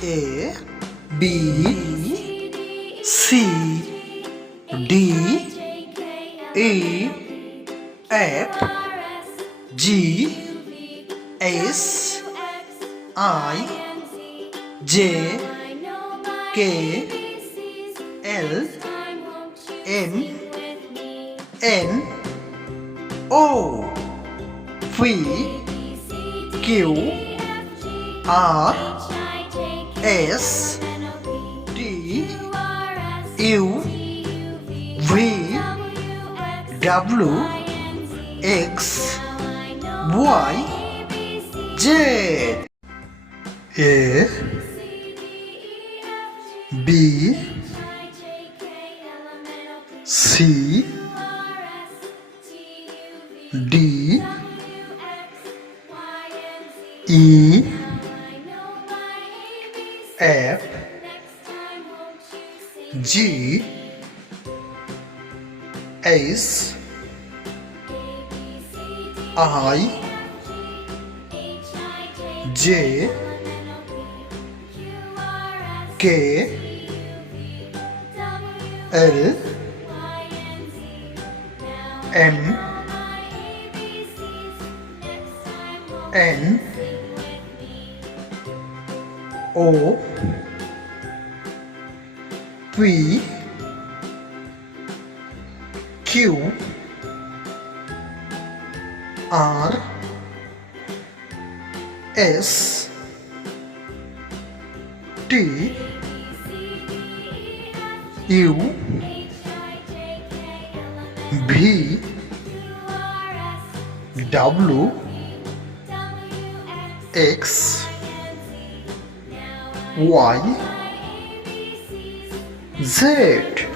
A B C D E F G H I J K L M N O P Q R S T U V W X Y Z. A B C D E F G H I J K L M N O P Q R S T U V W X Y Z.